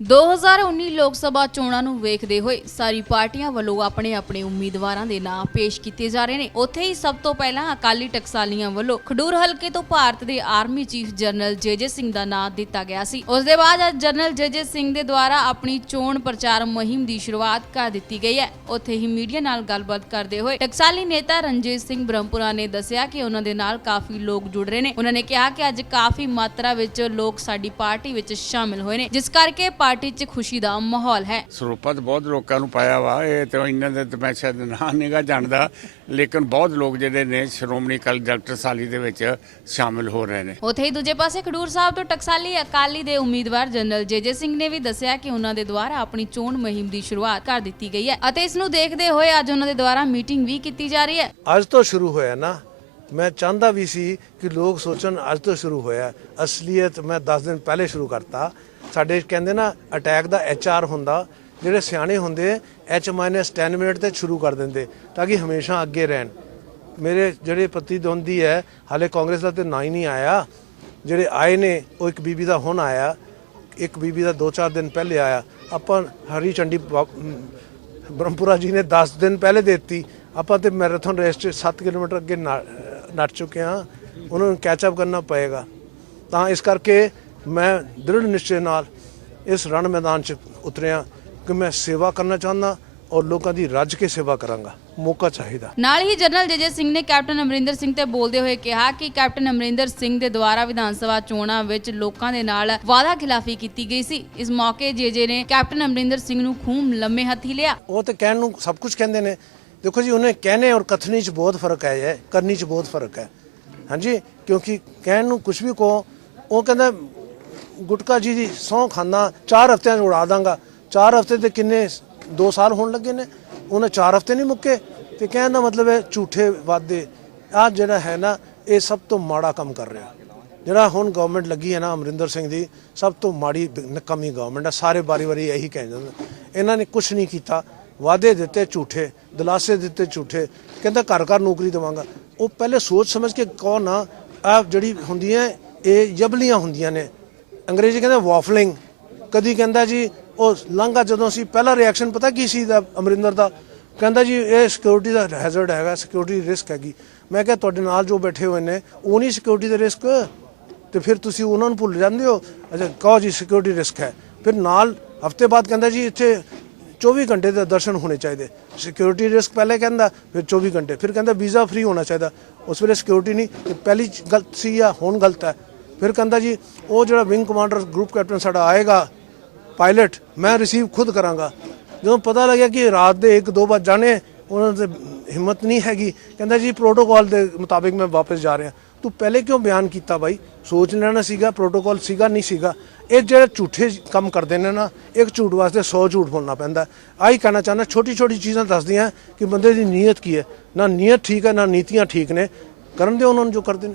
2019 ਲੋਕ ਸਭਾ ਚੋਣਾਂ ਨੂੰ ਵੇਖਦੇ ਹੋਏ ਸਾਰੀ ਪਾਰਟੀਆਂ ਵੱਲੋਂ ਆਪਣੇ ਆਪਣੇ ਉਮੀਦਵਾਰਾਂ ਦੇ ਨਾਂ ਪੇਸ਼ ਕੀਤੇ ਜਾ ਰਹੇ ਨੇ। ਉੱਥੇ ਹੀ ਸਭ ਤੋਂ ਪਹਿਲਾਂ ਅਕਾਲੀ ਟਕਸਾਲੀਆਂ ਵੱਲੋਂ ਖਡੂਰ ਹਲਕੇ ਤੋਂ ਭਾਰਤ ਦੇ army chief general J J Singh ਦਾ ਨਾਂ ਦਿੱਤਾ ਗਿਆ ਸੀ। ਉਸ ਦੇ ਬਾਅਦ ਅੱਜ ਜਨਰਲ ਜੇਜੇ ਸਿੰਘ ਦੇ ਦੁਆਰਾ ਆਪਣੀ ਚੋਣ ਪ੍ਰਚਾਰ ਮੁਹਿੰਮ ਦੀ ਸ਼ੁਰੂਆਤ ਕਰ ਦਿੱਤੀ ਗਈ ਹੈ। ਉੱਥੇ ਹੀ ਮੀਡੀਆ ਨਾਲ ਗੱਲਬਾਤ ਕਰਦੇ ਹੋਏ ਟਕਸਾਲੀ ਨੇਤਾ ਰਣਜੀਤ ਸਿੰਘ ਬ੍ਰਹਮਪੁਰਾ ਨੇ ਦੱਸਿਆ ਕਿ ਉਹਨਾਂ ਦੇ ਨਾਲ ਕਾਫੀ ਲੋਕ ਜੁੜ ਰਹੇ ਨੇ। ਉਹਨਾਂ ਨੇ ਕਿਹਾ ਕਿ ਅੱਜ ਕਾਫੀ ਮਾਤਰਾ ਵਿੱਚ ਲੋਕ ਸਾਡੀ ਪਾਰਟੀ ਵਿੱਚ ਸ਼ਾਮਿਲ ਹੋਏ ਨੇ, ਜਿਸ ਕਰਕੇ ਪਾਰਟੀ 'ਚ ਖੁਸ਼ੀ ਦਾ ਮਾਹੌਲ ਹੈ। ਸਰੂਪਾ ਤਾਂ ਬਹੁਤ ਲੋਕਾਂ ਨੂੰ ਪਾਇਆ ਵਾ ਇਹ ਤੇ ਇਹਨਾਂ ਦੇ ਤੇ ਮੈਂ ਸ਼ਾਇਦ ਨਾਂ ਨਹੀਂਗਾ ਜਾਣਦਾ ਲੇਕਿਨ ਬਹੁਤ ਲੋਕ ਜਿਹੜੇ ਨੇ ਸ਼੍ਰੋਮਣੀ ਅਕਾਲੀ ਦਲ ਟਕਸਾਲੀ ਦੇ ਵਿੱਚ ਸ਼ਾਮਿਲ ਹੋ ਰਹੇ ਨੇ। ਉੱਥੇ ਹੀ ਦੂਜੇ ਪਾਸੇ ਖਡੂਰ ਸਾਹਿਬ ਤੋਂ ਟਕਸਾਲੀ ਅਕਾਲੀ ਦੇ ਉਮੀਦਵਾਰ ਜਨਰਲ ਜੇਜੇ ਸਿੰਘ ਨੇ ਵੀ ਦੱਸਿਆ ਕਿ ਉਹਨਾਂ ਦੇ ਦੁਆਰਾ ਆਪਣੀ ਚੋਣ ਮੁਹਿੰਮ ਦੀ ਸ਼ੁਰੂਆਤ ਕਰ ਦਿੱਤੀ ਗਈ ਹੈ ਅਤੇ ਇਸ ਨੂੰ ਦੇਖਦੇ ਹੋਏ ਅੱਜ ਉਹਨਾਂ ਦੇ ਦੁਆਰਾ ਮੀਟਿੰਗ ਵੀ ਕੀਤੀ ਜਾ ਰਹੀ ਹੈ। ਅੱਜ ਤੋਂ ਸ਼ੁਰੂ ਹੋਇਆ ਨਾ ਮੈਂ ਚਾਹੁੰਦਾ ਵੀ ਸੀ ਕਿ ਲੋਕ ਸੋਚਣ ਅੱਜ ਤੋਂ ਸ਼ੁਰੂ ਹੋਇਆ। ਅਸਲੀਅਤ ਮੈਂ 10 ਦਿਨ ਪਹਿਲੇ ਸ਼ੁਰੂ ਕਰਤਾ ਸਾਡੇ ਕਹਿੰਦੇ ਨਾ ਅਟੈਕ ਦਾ ਐਚਆਰ ਹੁੰਦਾ, ਜਿਹੜੇ ਸਿਆਣੇ ਹੁੰਦੇ ਐਚ 10 ਮਿੰਟ ਤੇ ਸ਼ੁਰੂ ਕਰ ਦਿੰਦੇ, ਤਾਂ ਕਿ ਹਮੇਸ਼ਾ ਅੱਗੇ ਰਹਿਣ। ਮੇਰੇ ਜਿਹੜੇ ਪ੍ਰਤੀਦਵੰਦੀ ਹੈ, ਹਾਲੇ ਕਾਂਗਰਸ ਦਾ ਤੇ ਨਾ ਹੀ ਨਹੀਂ ਆਇਆ। ਜਿਹੜੇ ਆਏ ਨੇ, ਉਹ ਇੱਕ ਬੀਬੀ ਦਾ ਹੁਣ ਆਇਆ। ਇੱਕ ਬੀਬੀ ਦਾ 2-4 ਦਿਨ ਪਹਿਲੇ ਆਇਆ। ਆਪਾਂ ਹਰੀ ਚੰਡੀ ਬ੍ਰਹਮਪੁਰਾ ਜੀ ਨੇ 10 ਦਿਨ ਪਹਿਲੇ ਦੇ ਦਿੱਤੀ। ਆਪਾਂ ਤੇ ਮੈਰਾਥਨ ਰੇਸ 'ਚ 7 ਕਿਲੋਮੀਟਰ ਅੱਗੇ ਨਾ- ਨੱਠ ਚੁੱਕੇ ਹਾਂ। ਉਹਨਾਂ ਨੂੰ ਕੈਚ ਅਪ ਕਰਨਾ ਪਏਗਾ। ਤਾਂ ਇਸ ਕਰਕੇ ਮੈਂ ਦ੍ਰਿੜ ਨਿਸ਼ਚੇ ਨਾਲ ਇਸ ਰਣ ਮੈਦਾਨ 'ਚ ਉਤਰਿਆ ਕਿ ਮੈਂ ਸੇਵਾ ਕਰਨਾ ਚਾਹੁੰਦਾ ਔਰ ਲੋਕਾਂ ਦੀ ਰੱਜ ਕੇ ਸੇਵਾ ਕਰਾਂਗਾ। ਮੌਕਾ ਚਾਹੀਦਾ। ਨਾਲ ਹੀ ਜਨਰਲ ਜੇਜੇ ਸਿੰਘ ਨੇ ਕੈਪਟਨ ਅਮਰਿੰਦਰ ਸਿੰਘ ਤੇ ਬੋਲਦੇ ਹੋਏ ਕਿਹਾ ਕਿ ਕੈਪਟਨ ਅਮਰਿੰਦਰ ਸਿੰਘ ਦੇ ਦੁਆਰਾ ਵਿਧਾਨ ਸਭਾ ਚੋਣਾਂ ਵਿੱਚ ਲੋਕਾਂ ਦੇ ਨਾਲ ਵਾਅਦਾ ਖਿਲਾਫੀ ਕੀਤੀ ਗਈ ਸੀ। ਇਸ ਮੌਕੇ ਜੇਜੇ ਨੇ ਕੈਪਟਨ ਅਮਰਿੰਦਰ ਸਿੰਘ ਨੂੰ ਖੂਮ ਲੰਮੇ ਹੱਥੀ ਲਿਆ। ਉਹ ਤੇ ਕਹਿਣ ਨੂੰ ਸਭ ਕੁਝ ਕਹਿੰਦੇ ਨੇ। ਦੇਖੋ ਜੀ ਉਹਨੇ ਕਹਿਣੇ ਔਰ ਕਥਨੀ 'ਚ ਬਹੁਤ ਫ਼ਰਕ ਹੈ ਕਰਨੀ 'ਚ ਬਹੁਤ ਫ਼ਰਕ ਹੈ। ਹਾਂਜੀ ਕਿਉਂਕਿ ਕਹਿਣ ਨੂੰ ਕੁਝ ਵੀ ਕਹੋ ਉਹ ਕਹਿੰਦਾ ਗੁਟਕਾ ਜੀ ਦੀ ਸਹੁੰ ਖਾਨਾ 4 ਹਫ਼ਤਿਆਂ 'ਚ ਉਡਾ ਦਾਂਗਾ। 4 ਹਫ਼ਤੇ ਤੇ ਕਿੰਨੇ 2 ਸਾਲ ਹੋਣ ਲੱਗੇ ਨੇ। ਉਹਨੇ 4 ਹਫ਼ਤੇ ਨਹੀਂ ਮੁੱਕੇ। ਤੇ ਕਹਿਣ ਦਾ ਮਤਲਬ ਹੈ ਝੂਠੇ ਵਾਅਦੇ। ਆ ਜਿਹੜਾ ਹੈ ਨਾ, ਇਹ ਸਭ ਤੋਂ ਮਾੜਾ ਕੰਮ ਕਰ ਰਿਹਾ। ਜਿਹੜਾ ਹੁਣ ਗਵਰਨਮੈਂਟ ਲੱਗੀ ਹੈ ਨਾ ਅਮਰਿੰਦਰ ਸਿੰਘ ਦੀ, ਸਭ ਤੋਂ ਮਾੜੀ ਬ- ਨਕਮੀ ਗਵਰਨਮੈਂਟ ਹੈ ਸਾਰੇ ਬਾਰੀ ਵਾਰੀ ਇਹੀ ਕਹਿ ਜਾਂਦੇ ਇਹਨਾਂ ਨੇ ਕੁਝ ਨਹੀਂ ਕੀਤਾ। ਵਾਅਦੇ ਦਿੱਤੇ ਝੂਠੇ, ਦਿਲਾਸੇ ਦਿੱਤੇ ਝੂਠੇ। ਕਹਿੰਦਾ ਘਰ ਘਰ ਨੌਕਰੀ ਦੇਵਾਂਗਾ। ਉਹ ਪਹਿਲੇ ਸੋਚ ਸਮਝ ਕੇ ਕੌਣ ਨਾ ਆ ਜਿਹੜੀ ਹੁੰਦੀਆਂ ਇਹ ਜਬਲੀਆਂ ਹੁੰਦੀਆਂ ਨੇ। ਅੰਗਰੇਜ਼ੀ ਕਹਿੰਦੇ ਵਾਫਲਿੰਗ ਕਦੀ ਕਹਿੰਦਾ ਜੀ, ਉਹ ਲੰਘਾ ਜਦੋਂ ਸੀ ਪਹਿਲਾ ਰਿਐਕਸ਼ਨ ਪਤਾ ਕੀ ਸੀ ਦਾ ਅਮਰਿੰਦਰ ਦਾ? ਕਹਿੰਦਾ ਜੀ, ਇਹ ਸਿਕਿਉਰਿਟੀ ਦਾ ਹੈਜ਼ਰਡ ਹੈਗਾ ਸਿਕਿਉਰਿਟੀ ਰਿਸਕ ਹੈਗੀ। ਮੈਂ ਕਿਹਾ, ਤੁਹਾਡੇ ਨਾਲ ਜੋ ਬੈਠੇ ਹੋਏ ਨੇ, ਉਹ ਨਹੀਂ ਸਿਕਿਉਰਿਟੀ ਦਾ ਰਿਸਕ ਤੇ ਫਿਰ ਤੁਸੀਂ ਉਹਨਾਂ ਨੂੰ ਭੁੱਲ ਜਾਂਦੇ ਹੋ? ਅੱਛਾ, ਕਹੋ ਜੀ ਸਿਕਿਉਰਿਟੀ ਰਿਸਕ ਹੈ। ਫਿਰ ਨਾਲ ਹਫ਼ਤੇ ਬਾਅਦ ਕਹਿੰਦਾ ਜੀ, ਇੱਥੇ 24 ਘੰਟੇ ਦੇ ਦਰਸ਼ਨ ਹੋਣੇ ਚਾਹੀਦੇ। ਸਿਕਿਉਰਿਟੀ ਰਿਸਕ ਪਹਿਲੇ ਕਹਿੰਦਾ, ਫਿਰ 24 ਘੰਟੇ। ਫਿਰ ਕਹਿੰਦਾ ਵੀਜ਼ਾ ਫ੍ਰੀ ਹੋਣਾ ਚਾਹੀਦਾ। ਉਸ ਵੇਲੇ ਸਿਕਿਉਰਿਟੀ ਨਹੀਂ ਪਹਿਲੀ ਗਲਤ ਸੀ ਆ ਹੁਣ ਗਲਤ ਹੈ? ਫਿਰ ਕਹਿੰਦਾ ਜੀ, ਉਹ ਜਿਹੜਾ ਵਿੰਗ ਕਮਾਂਡਰ ਗਰੁੱਪ ਕੈਪਟਨ ਸਾਡਾ ਆਏਗਾ ਪਾਇਲਟ ਮੈਂ ਰਿਸੀਵ ਖੁਦ ਕਰਾਂਗਾ। ਜਦੋਂ ਪਤਾ ਲੱਗਿਆ ਕਿ ਰਾਤ ਦੇ 1-2 ਵਜੇ ਜਾਣੇ, ਉਹਨਾਂ ਦੇ ਹਿੰਮਤ ਨਹੀਂ ਹੈਗੀ। ਕਹਿੰਦਾ ਜੀ ਪ੍ਰੋਟੋਕਾਲ ਦੇ ਮੁਤਾਬਿਕ ਮੈਂ ਵਾਪਸ ਜਾ ਰਿਹਾ। ਤੂੰ ਪਹਿਲੇ ਕਿਉਂ ਬਿਆਨ ਕੀਤਾ ਬਾਈ? ਸੋਚ ਲੈਣਾ ਸੀਗਾ ਪ੍ਰੋਟੋਕਾਲ ਸੀਗਾ, ਨਹੀਂ ਸੀਗਾ। ਇਹ ਜਿਹੜੇ ਝੂਠੇ ਕੰਮ ਕਰਦੇ ਨੇ ਨਾ, ਇੱਕ ਝੂਠ ਵਾਸਤੇ 100 ਝੂਠ ਬੋਲਣਾ ਪੈਂਦਾ। ਆਹੀ ਕਹਿਣਾ ਚਾਹੁੰਦਾ ਛੋਟੀ ਛੋਟੀ ਚੀਜ਼ਾਂ ਦੱਸਦੀਆਂ ਕਿ ਬੰਦੇ ਦੀ ਨੀਅਤ ਕੀ ਹੈ? ਨਾ ਨੀਅਤ ਠੀਕ ਹੈ, ਨਾ ਨੀਤੀਆਂ ਠੀਕ ਨੇ। ਕਰਨ ਦੇ ਉਹਨਾਂ ਨੂੰ ਜੋ ਕਰਦੇ ਨੇ।